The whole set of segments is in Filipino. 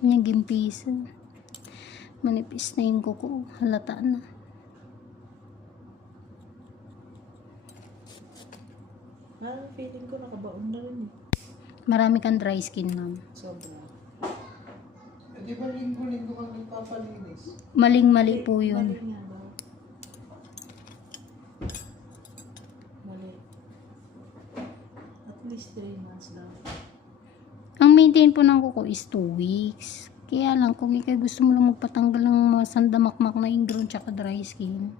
Yung gimpisan. Manipis na yung kuko. Halata na. Parang feeling ko nakabaon na rin eh. Marami kang dry skin, ma'am. Sobra. Eh, di ba linggo-linggo kang nagpapalinis? Maling-mali po yun. Mali nga daw. Mali. At least 3 months daw. Maintain po ng kuko is 2 weeks. Kaya lang, kung ikay gusto mo lang magpatanggal ng mga sandamakmak na ingrown tsaka dry skin,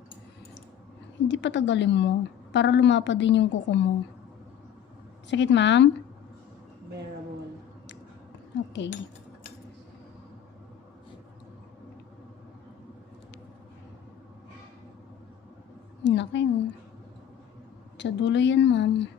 hindi patagalin mo para lumapad din yung kuko mo. Sakit, ma'am? Bearable. Okay. Na kayo. Sa dulo yan, ma'am.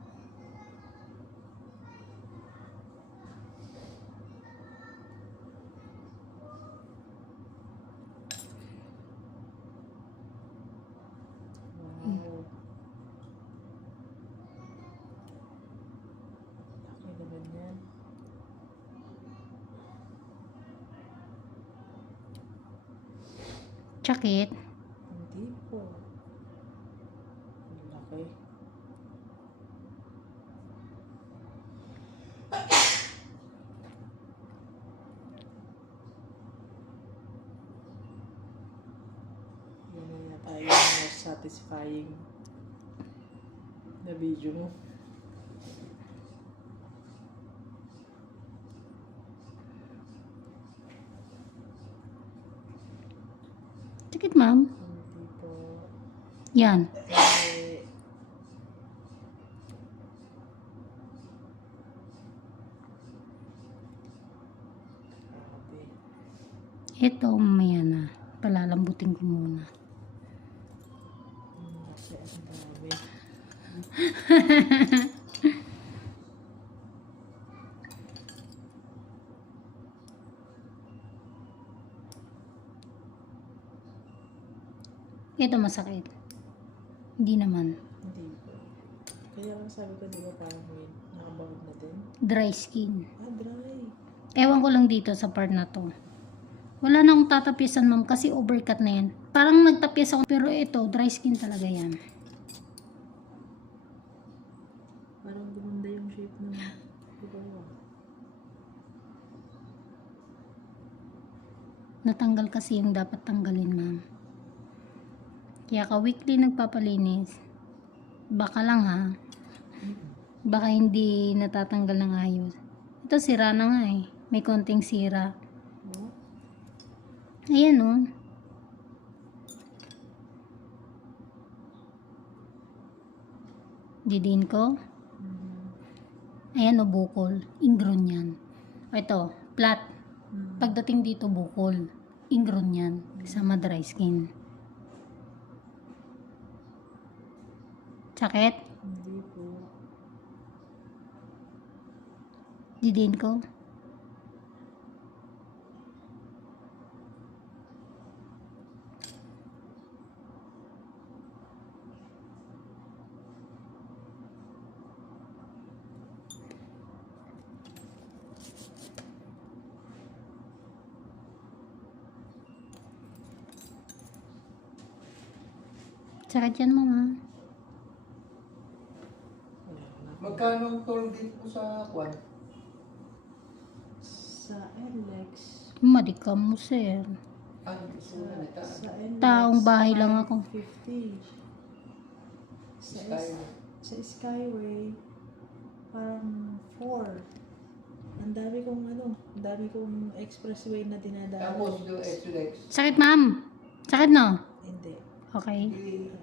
Sakit. Hindi po. Laki. Yan na most satisfying na video mo. Sakit, ma'am. Hindi po. Yan. Ito, mamaya na. Palalambutin ko muna. Ito masakit. Hindi naman. Hindi po. Kaya lang sabi ko, di ba parang may nakabawag na din? Dry skin. Ah, dry. Ewan ko lang dito sa part na to. Wala na akong tatapyasan ma'am kasi overcut na yan. Parang nagtapyas ako pero ito, dry skin talaga yan. Parang gumanda yung shape ng ibawa. Natanggal kasi yung dapat tanggalin ma'am. Kaya ka weekly nagpapalinis. Baka lang ha. Baka hindi natatanggal ng ayos. Ito sira na nga eh. May konting sira. Ayan oh. Didin ko. Ayan o, bukol. Ingrown yan. O ito, flat. Pagdating dito, bukol. Ingrown yan. Sama dry skin. Sakit? Hindi ko. Yan, mama. Magkano ang toll gate po sa Kwan? Sa NLEX. Madikam mo, sir. Ah, gusto Sa, sa NLEX. Taong bahay lang ako. 50. Sa, Sky. sa Skyway, parang 4. Ang dami kong ano, ang dami kong expressway na dinadaan. Tapos yung SLX. Sakit, ma'am. Sakit, no? Hindi. Okay. Di,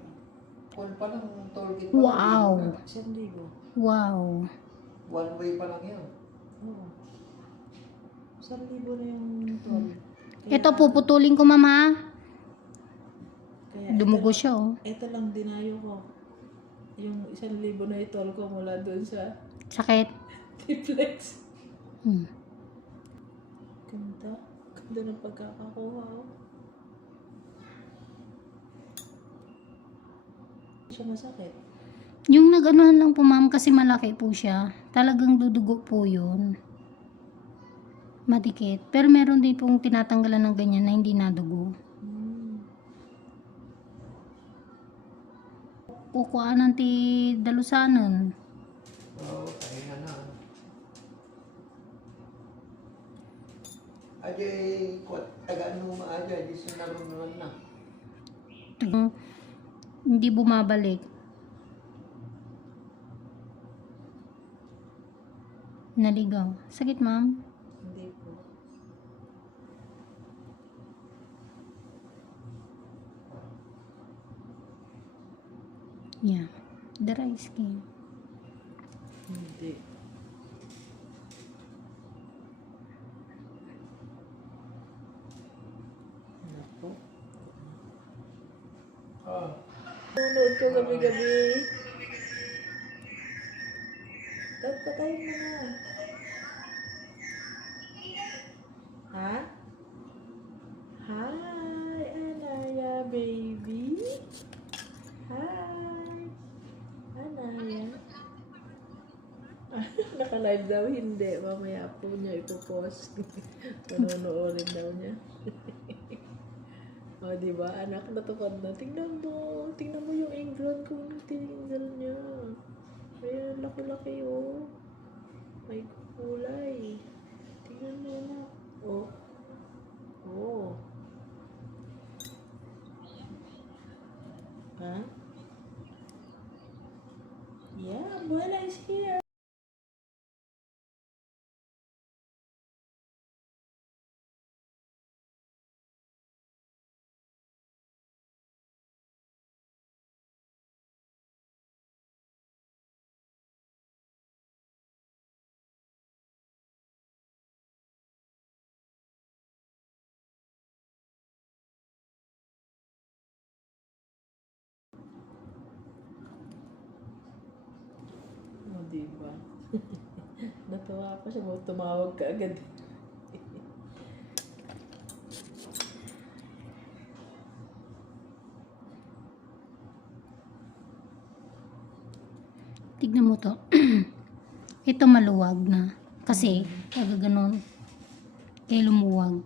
Kwan pa lang toll gate. Wow. Isang libo. Wow. One way pa lang yan. Oo. Isang libo na yung toll. Kaya- Ito, puputulin ko, mama. Kaya Dumugo ito, siya, oh. ito lang dinayo ko. Yung isang libo na itol ko mula doon sa Sakit. triplex. Hmm. Ganda. Ganda ng pagkakakuha. Oh. Siya masakit. Yung nag-anuhan lang po, ma'am, kasi malaki po siya. Talagang dudugo po yun. Madikit. Pero meron din pong tinatanggalan ng ganyan na hindi nadugo. Hmm. Kukuanan ti dalusanan. Oo, pahinga na. Ajay, kuat, tagaan mo maajay, di sinarunan na. Tagang hindi bumabalik. Naligaw. Sakit, ma'am? Hindi po. Yeah. Dry skin. Hindi. Nako. Ah, Nanonood ko gabi-gabi. Dad, patayin mo na. Ha? Hi, Anaya, baby. Hi. Anaya. Naka-live daw, hindi. Mamaya po niya ipopost. Manonoodin daw niya. O, di ba? Anak, natupad na. Tingnan mo. Tingnan mo yung ingrown kung tininggal niya. Ayan, laki-laki, oh. May kulay. Tingnan mo na. Oh. Oh. Ha? Yeah, Buena is here. ba? Natawa ako siya. mo Tumawag ka agad. Tignan mo to. Ito maluwag na. Kasi, pag ganun, kaya lumuwag.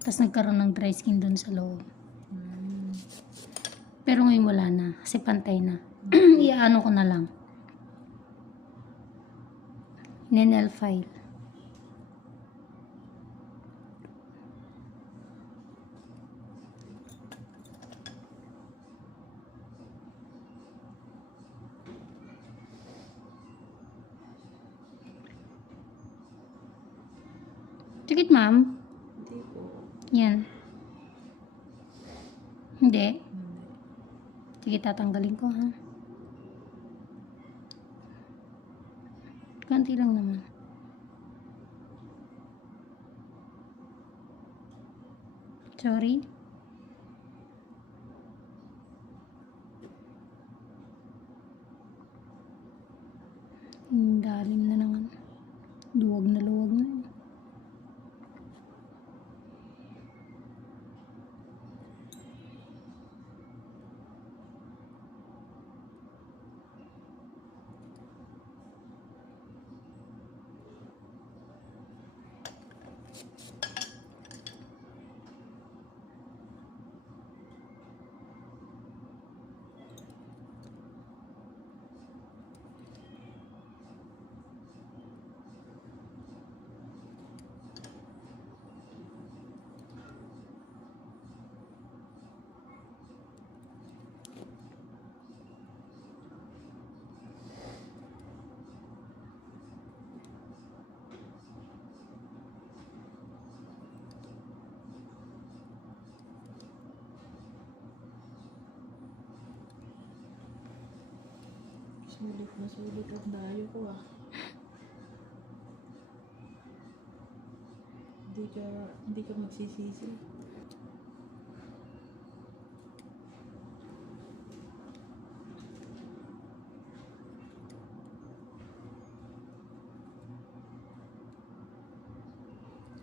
Tapos nagkaroon ng dry skin dun sa loob. Hmm. Pero ngayon wala na. Kasi pantay na. Iano ko na lang. Nenel file. Tikit, ma'am. Hindi po. Yan. Hindi. Sige, tatanggalin ko, ha? Kanti lang naman. story Sulit na sulit ang dayo ko ah. Hindi ka, hindi ka magsisisi.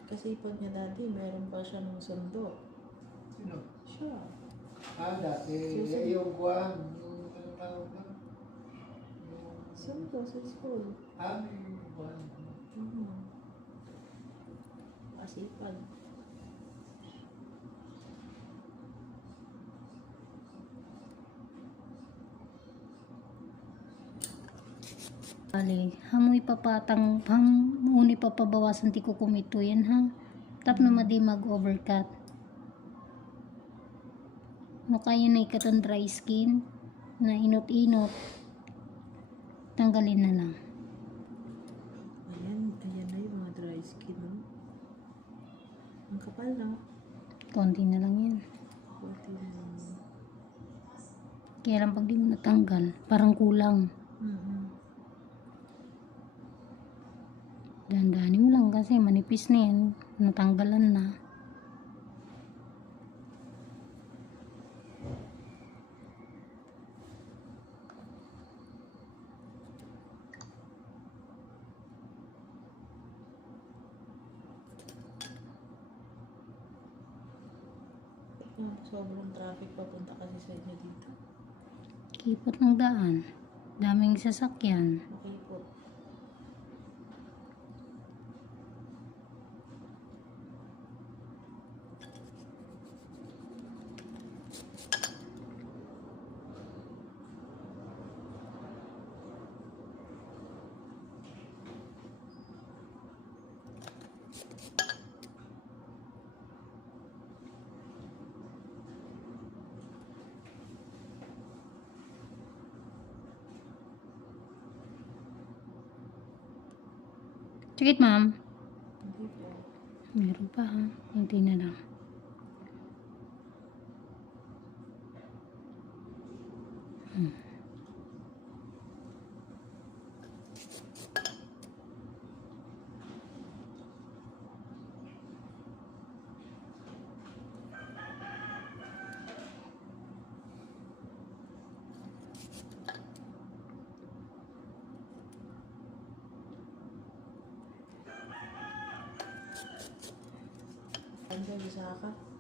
Kasi pag niya dati, meron pa siyang sundo. sino? Siya. Ah, dati, Susunod. yung kuwan, yung ano tawag na? Yung, Sundo sa school. ah, yung kuwan. Mhm. Napakasipag. Bali, hamoy papatang, ham, muni papabawasan ti ko kumito yan ha. Tap na madi mag-overcut. No kaya na ikatan dry skin, na inot-inot, tanggalin na lang. Ayan, ayan na yung mga dry skin, no? Ang kapal, no? Konti na lang yan. Buti na lang. Kaya lang pag di mo natanggal, parang kulang. Mhm. Dandani mo lang kasi manipis na yan. Natanggalan na. Ah, sobrang traffic papunta kasi sa inyo dito. Kipot ng daan. Daming sasakyan. Sakit ma'am. Meron pa ha. Hindi na lang. zijn, zullen zagen.